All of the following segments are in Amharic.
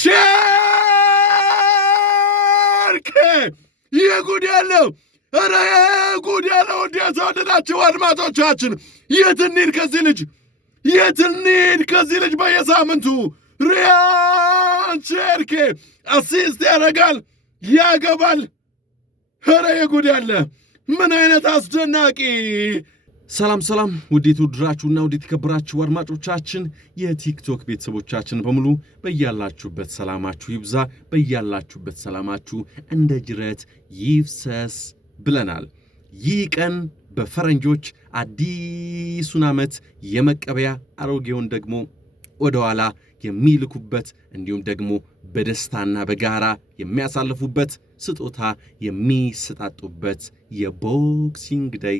ቸርኬ የጉድ ያለው ኧረ የጉድ ያለው እንዴት ወደዳችሁ አድማጮቻችን? የት እንሂድ ከዚህ ልጅ በየሳምንቱ ሪያን ቸርኬ አሲስት ያደርጋል፣ ያገባል። ኧረ የጉድ ያለ ምን አይነት አስደናቂ! ሰላም ውዴት ውድራችሁና ውዴት ከብራችሁ አድማጮቻችን የቲክቶክ ቤተሰቦቻችን በሙሉ በያላችሁበት ሰላማችሁ ይብዛ፣ በያላችሁበት ሰላማችሁ እንደ ጅረት ይፍሰስ ብለናል። ይህ ቀን በፈረንጆች አዲሱን ዓመት የመቀበያ አሮጌውን ደግሞ ወደ ኋላ የሚልኩበት እንዲሁም ደግሞ በደስታና በጋራ የሚያሳልፉበት ስጦታ የሚሰጣጡበት የቦክሲንግ ዴይ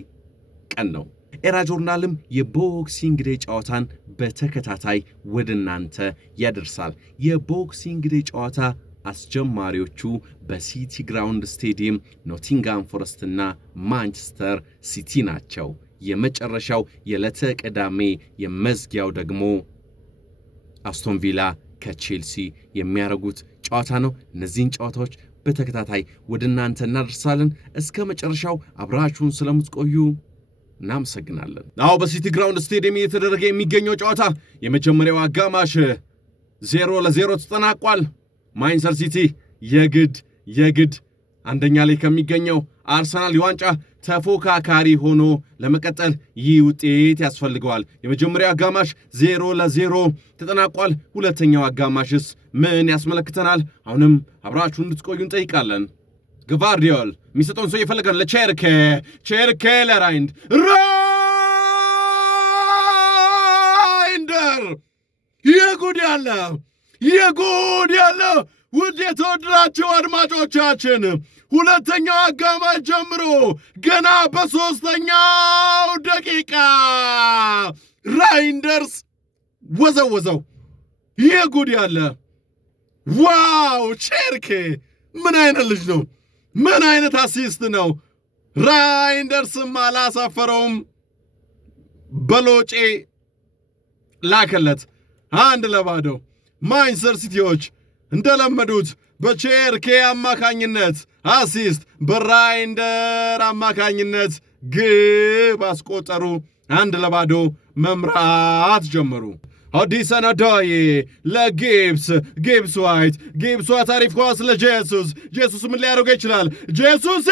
ቀን ነው። ኤራ ጆርናልም የቦክሲንግ ዴይ ጨዋታን በተከታታይ ወደ እናንተ ያደርሳል። የቦክሲንግ ዴይ ጨዋታ አስጀማሪዎቹ በሲቲ ግራውንድ ስቴዲየም ኖቲንጋም ፎረስትና ማንቸስተር ሲቲ ናቸው። የመጨረሻው የዕለተ ቅዳሜ የመዝጊያው ደግሞ አስቶን ቪላ ከቼልሲ የሚያደርጉት ጨዋታ ነው። እነዚህን ጨዋታዎች በተከታታይ ወደ እናንተ እናደርሳለን። እስከ መጨረሻው አብራችሁን ስለምትቆዩ እናመሰግናለን። አዎ በሲቲ ግራውንድ ስቴዲየም እየተደረገ የሚገኘው ጨዋታ የመጀመሪያው አጋማሽ 0-0 ተጠናቋል። ማንቸስተር ሲቲ የግድ አንደኛ ላይ ከሚገኘው አርሰናል የዋንጫ ተፎካካሪ ሆኖ ለመቀጠል ይህ ውጤት ያስፈልገዋል። የመጀመሪያው አጋማሽ 0-0 ተጠናቋል። ሁለተኛው አጋማሽስ ምን ያስመለክተናል? አሁንም አብራችሁን እንድትቆዩ እንጠይቃለን። ግቫርዲዮል የሚሰጠውን ሰው እየፈለገን ለቸርኬ ለራይንደር የጉድ ያለ ውድ የተወደዳችሁ አድማጮቻችን ሁለተኛው አጋማሽ ጀምሮ ገና በሦስተኛው ደቂቃ ራይንደርስ ወዘወዘው። የጉድ ያለ ዋው! ቸርኬ ምን አይነት ልጅ ነው! ምን አይነት አሲስት ነው! ራይንደርስም አላሳፈረውም፣ በሎጬ ላከለት 1-0። ማንቸስተር ሲቲዎች እንደለመዱት በቸርኬ አማካኝነት አሲስት፣ በራይንደር አማካኝነት ግብ አስቆጠሩ። 1-0 መምራት ጀመሩ። ኦዲሰን ኦዶዬ ለጊብስ ዋይት አሪፍ ኳስ ለጄሱስ ምን ሊያደርገው ይችላል? ጄሱስ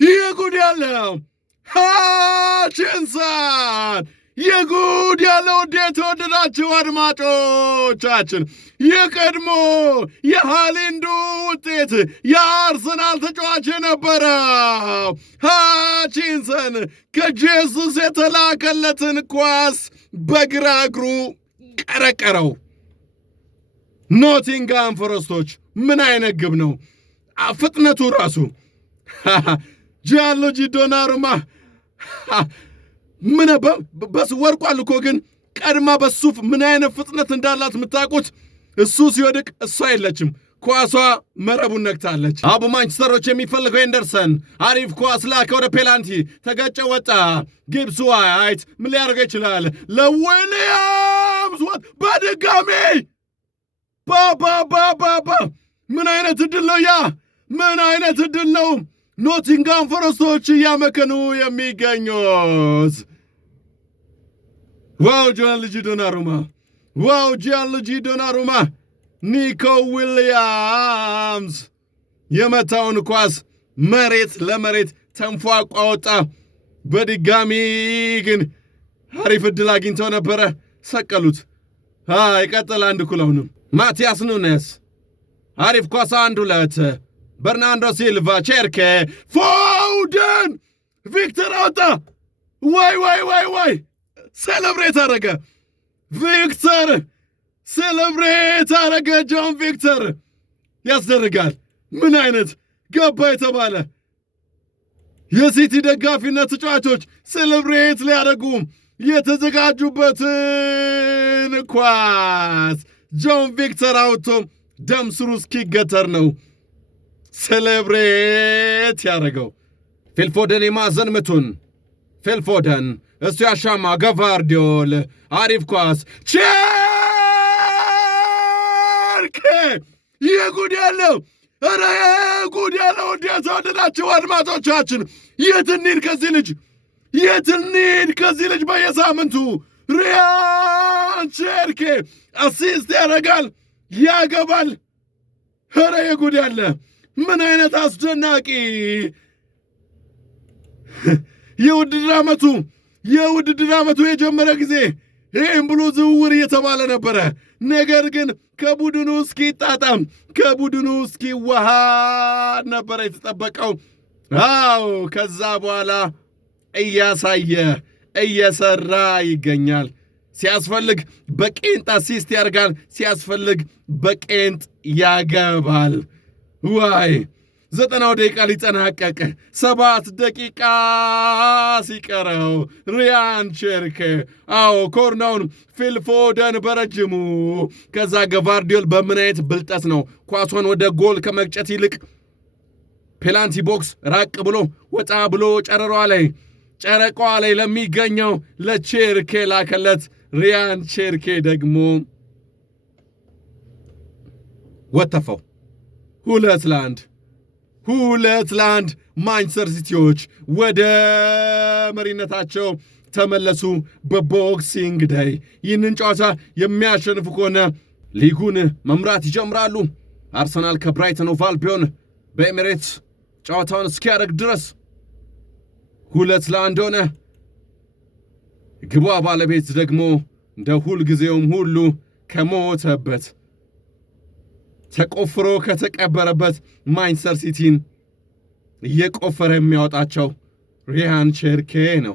የጉድ ያለው ሃችንሰን የጉድ ያለው እንዴት ወደዳችሁ አድማጮቻችን? የቀድሞ የሃሊንዱ ውጤት የአርሰናል ተጫዋች የነበረው ሃችንሰን ከጄሱስ የተላከለትን ኳስ በግራ እግሩ ቀረቀረው። ኖቲንጋም ፎረስቶች ምን አይነት ግብ ነው! ፍጥነቱ ራሱ ጂያንሉጂ ዶናሩማ ምን በስ ወርቋል እኮ ግን ቀድማ በሱፍ ምን አይነት ፍጥነት እንዳላት የምታውቁት። እሱ ሲወድቅ እሷ የለችም፣ ኳሷ መረቡን ነክታለች። አቡ ማንቸስተሮች የሚፈልገው ኤንደርሰን አሪፍ ኳስ ላከ ወደ ፔናልቲ ተገጨ፣ ወጣ። ጊብስ ዋይት ምን ሊያደርገው ይችላል? ለዊሊያምስ በድጋሜ ባባባባባ ምን አይነት ዕድል ነው ያ! ምን አይነት ዕድል ነው! ኖቲንጋም ፎረስቶች እያመከኑ የሚገኙት። ዋው! ጂያንሉጂ ዶናሩማ ኒኮ ዊሊያምስ የመታውን ኳስ መሬት ለመሬት ተንፏቋ ወጣ። በድጋሚ ግን አሪፍ ዕድል አግኝተው ነበረ፣ ሰቀሉት። ይቀጥል 1-1 አሁንም ማቲያስ ኑኔስ አሪፍ ኳስ 1-2 በርናንዶ ሲልቫ ቸርኬ ፎውደን ቪክተር አወጣ። ዋይ ሴሌብሬት አረገ ቪክተር፣ ሴሌብሬት አረገ ጆን ቪክተር። ያስደርጋል። ምን አይነት ገባ የተባለ የሲቲ ደጋፊነት ተጫዋቾች ሴሌብሬት ሊያደርጉ የተዘጋጁበትን ኳስ ጆን ቪክተር አውጥቶ ደም ስሩ እስኪገተር ነው ሴሌብሬት ያደረገው። ፊልፎደን የማዕዘን ምቱን ፊልፎደን እሱ ያሻማ። ግቫርዲዮል አሪፍ ኳስ ቼርኬ የጉድ ያለው ኧረ ጉድ ያለው እንዴት ወደዳችሁ አድማጮቻችን? የት እንሂድ ከዚህ ልጅ? የት እንሂድ ከዚህ ልጅ? በየሳምንቱ ሪያን ቼርኬ አሲስት ያደርጋል፣ ያገባል። ኧረ የጉድ ያለ ምን አይነት አስደናቂ የውድድር ዓመቱ የጀመረ ጊዜ ይህም ብሎ ዝውውር እየተባለ ነበረ። ነገር ግን ከቡድኑ እስኪጣጣም ከቡድኑ እስኪዋሃድ ነበረ የተጠበቀው። አዎ ከዛ በኋላ እየሰራ ይገኛል። ሲያስፈልግ በቄንጥ አሲስት ያደርጋል፣ ሲያስፈልግ በቄንጥ ያገባል። ዋይ 90 ደቂቃ ሊጠናቀቅ 7 ደቂቃ ሲቀረው ሪያን ቼርኬ ኮርናውን ፊል ፎደን በረጅሙ ከዛ ገቫርዲዮል በምን አይነት ብልጠት ነው ኳሷን ወደ ጎል ከመቅጨት ይልቅ ፔናልቲ ቦክስ ራቅ ብሎ ወጣ ብሎ ጨረቋ ላይ ለሚገኘው ለቼርኬ ላከለት። ሪያን ቼርኬ ደግሞ ወተፈው 2-1 ማንቸስተር ሲቲዎች ወደ መሪነታቸው ተመለሱ በቦክሲንግ ዴይ። ይህንን ጨዋታ የሚያሸንፉ ከሆነ ሊጉን መምራት ይጀምራሉ። አርሰናል ከብራይተን ኦቭ አልቢዮን በኤሚሬትስ ጨዋታውን እስኪያደርግ ድረስ 2-1 ሆነ። ግቧ ባለቤት ደግሞ እንደ ሁልጊዜውም ሁሉ ከሞተበት ተቆፍሮ ከተቀበረበት ማንቸስተር ሲቲን እየቆፈረ የሚያወጣቸው ሪያን ቼርኬ ነው።